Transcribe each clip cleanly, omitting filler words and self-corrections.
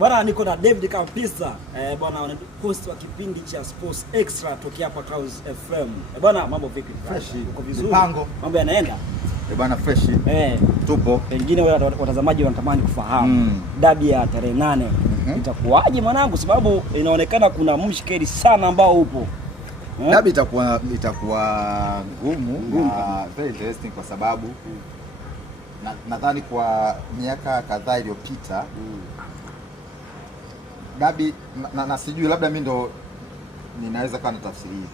Bwana niko na David Kampisa bwana host wa kipindi cha Sports Extra tokea hapa Clouds FM. Bwana mambo vipi? Fresh. Uko vizuri? Mipango. Mambo yanaenda? Bwana fresh. Tupo. Pengine watazamaji wanatamani kufahamu dabi ya tarehe 8 itakuwaje mwanangu, sababu inaonekana kuna mshikeli sana ambao upo. Dabi itakuwa ngumu na very interesting kwa sababu nadhani kwa miaka kadhaa iliyopita dabi na sijui labda mimi ndo ninaweza kana tafsiri hivi.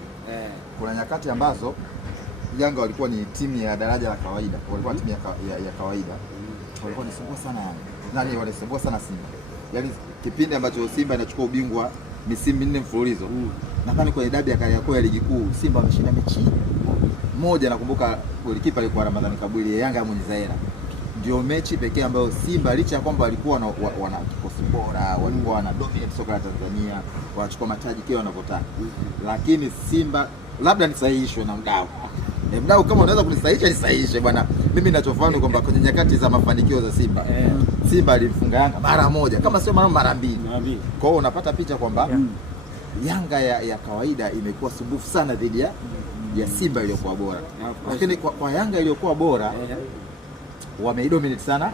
Kuna nyakati ambazo Yanga walikuwa ni timu ya daraja la kawaida, walikuwa timu ya kawaida. Walikuwa wanasumbua sana nani, wanasumbua sana Simba. Yaani kipindi ambacho Simba inachukua ubingwa misimu 4 mfululizo. Nadhani kwenye dabi ya Kariakoo ya ligi kuu Simba wameshinda mechi moja, nakumbuka golikipa alikuwa Ramadhani Kabwili, Yanga ya Mwenyezaera. Ndio mechi pekee ambayo Simba licha ya kwamba walikuwa wana kikosi bora, walikuwa wana dominate soka la Tanzania, wanachukua mataji kile wanavyotaka. Lakini Simba labda nisahihishwe na mdau. Mdau kama unaweza kunisahihisha nisahihishe bwana. Mimi ninachofahamu kwamba kwenye nyakati za mafanikio za Simba, Simba alimfunga Yanga mara moja, kama sio mara mbili. Kwa hiyo unapata picha kwamba Yanga ya kawaida imekuwa sumbufu sana dhidi ya Simba iliyokuwa bora. Lakini kwa Yanga iliyokuwa bora wameidominate sana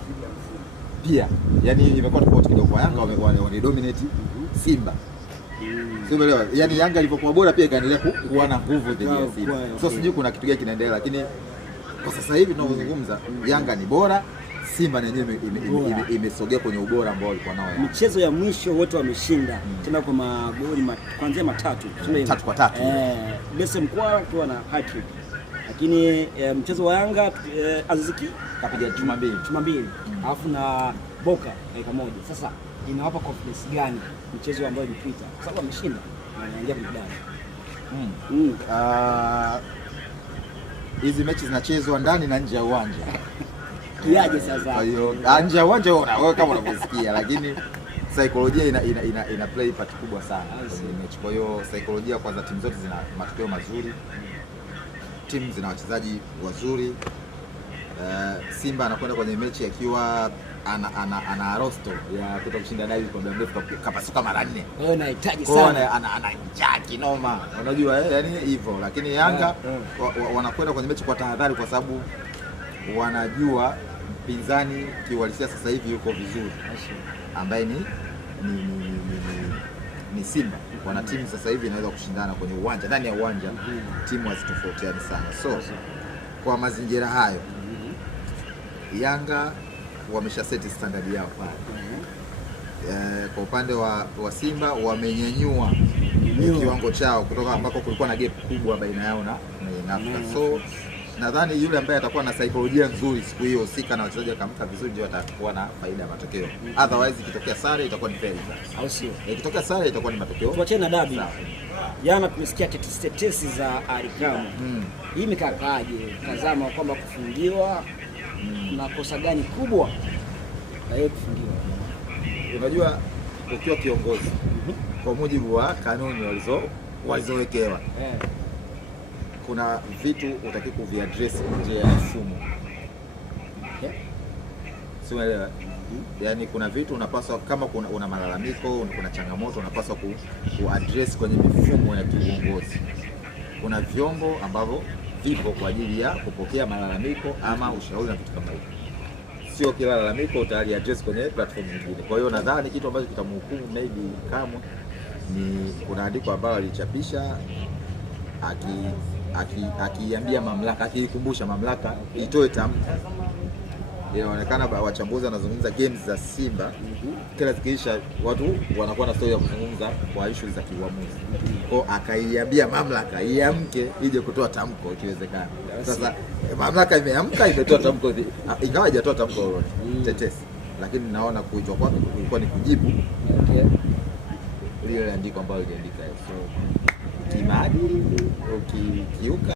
pia. Yaani imekuwa tofauti kidogo, kwa Yanga wameidominate Simba. Sielewa. Yaani Yanga ilipokuwa bora pia ikaendelea kuwa na nguvu dhidi ya Simba. So sijui kuna kitu gani kinaendelea, lakini kwa sasa hivi tunazungumza Yanga ni bora, Simba na yenyewe imesogea kwenye ubora ambao walikuwa nao. Michezo ya mwisho wote wameshinda tena kwa magoli kuanzia 3. 3-3. Dese Mkwala akiwa na hat-trick. Lakini mchezo wa Yanga Aziziki kapiga chuma mbili. Alafu na Boka dakika moja. Sasa inawapa confidence gani mchezo ambao imepita? Kwa sababu wameshinda na wanaingia kwenye dabi. Hizi mechi zinachezwa ndani na nje ya uwanja. Kiaje sasa? Kwa hiyo nje ya uwanja wewe kama unavyosikia, lakini saikolojia ina play part kubwa sana kwenye mechi. Kwa hiyo saikolojia kwanza, timu zote zina matokeo mazuri. Timu zina wachezaji wazuri. Simba anakwenda kwenye mechi akiwa ana rosto ya kuto kushinda dabi kwa muda mrefu, kapasuka mara 4. Wewe unahitaji sana. Ana jaki noma. Unajua yani hivyo, lakini Yanga wanakwenda kwenye mechi kwa tahadhari kwa sababu wanajua mpinzani kiuhalisia sasa hivi yuko vizuri, ambaye ni Simba. Wana timu sasa hivi inaweza kushindana kwenye uwanja, ndani ya uwanja timu hazitofautiani sana. So kwa mazingira hayo Yanga wamesha seti standard yao pale. Kwa upande wa Simba wamenyanyua kiwango chao kutoka ambako kulikuwa na gap kubwa baina yao na Afrika. So nadhani yule ambaye atakuwa na saikolojia nzuri siku hiyo husika na wachezaji wakamka vizuri ndio atakuwa na faida ya matokeo. Otherwise ikitokea sare itakuwa ni failure. Au sio? Ikitokea sare itakuwa ni matokeo. Tuachane na dabi. Jana tumesikia tetesi za Arikamu. Hii imekaaje? Tazama kwamba kufungiwa na kosa gani kubwa na yeye kufungiwa. Unajua ukiwa kiongozi kwa mujibu wa kanuni walizowekewa, kuna vitu utaki kuviaddress nje ya mfumo. Sielewa. Yaani kuna vitu unapaswa, kama una malalamiko, kuna changamoto unapaswa kuaddress kwenye mifumo ya kiuongozi. Kuna vyombo ambavyo vipo kwa ajili ya kupokea malalamiko ama ushauri na vitu kama hivyo. Sio kila malalamiko utali address kwenye platform nyingine. Kwa hiyo nadhani kitu ambacho kitamhukumu maybe kama ni kuna andiko ambalo alichapisha akiambia mamlaka, akikumbusha mamlaka itoe tamko. Inaonekana wachambuzi wanazungumza games za Simba kila zikiisha watu wanakuwa na story ya kuzungumza kwa issue za kiuamuzi. Kwa akaiambia mamlaka iamke ije kutoa tamko ikiwezekana. Sasa mamlaka imeamka, imetoa tamko, ingawa hajatoa tamko lolote tetesi, lakini naona kuitwa kwake kulikuwa ni kujibu lile andiko ambalo liliandika. So kimaadili ukiuka